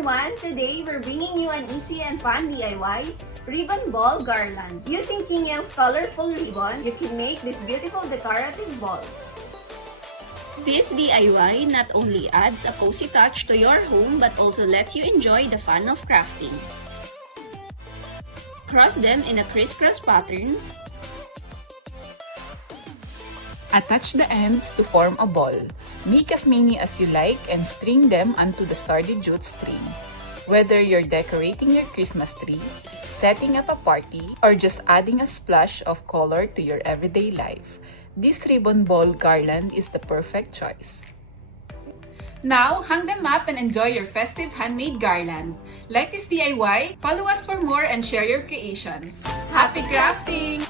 everyone! Today, we're bringing you an easy and fun DIY, Ribbon Ball Garland. Using Tingel's colorful ribbon, you can make these beautiful decorative balls. This DIY not only adds a cozy touch to your home but also lets you enjoy the fun of crafting. Cross them in a crisscross pattern. Attach the ends to form a ball. Make as many as you like and string them onto the sturdy jute string. Whether you're decorating your Christmas tree, setting up a party, or just adding a splash of color to your everyday life, this ribbon ball garland is the perfect choice. Now, hang them up and enjoy your festive handmade garland. Like this DIY, follow us for more and share your creations. Happy crafting!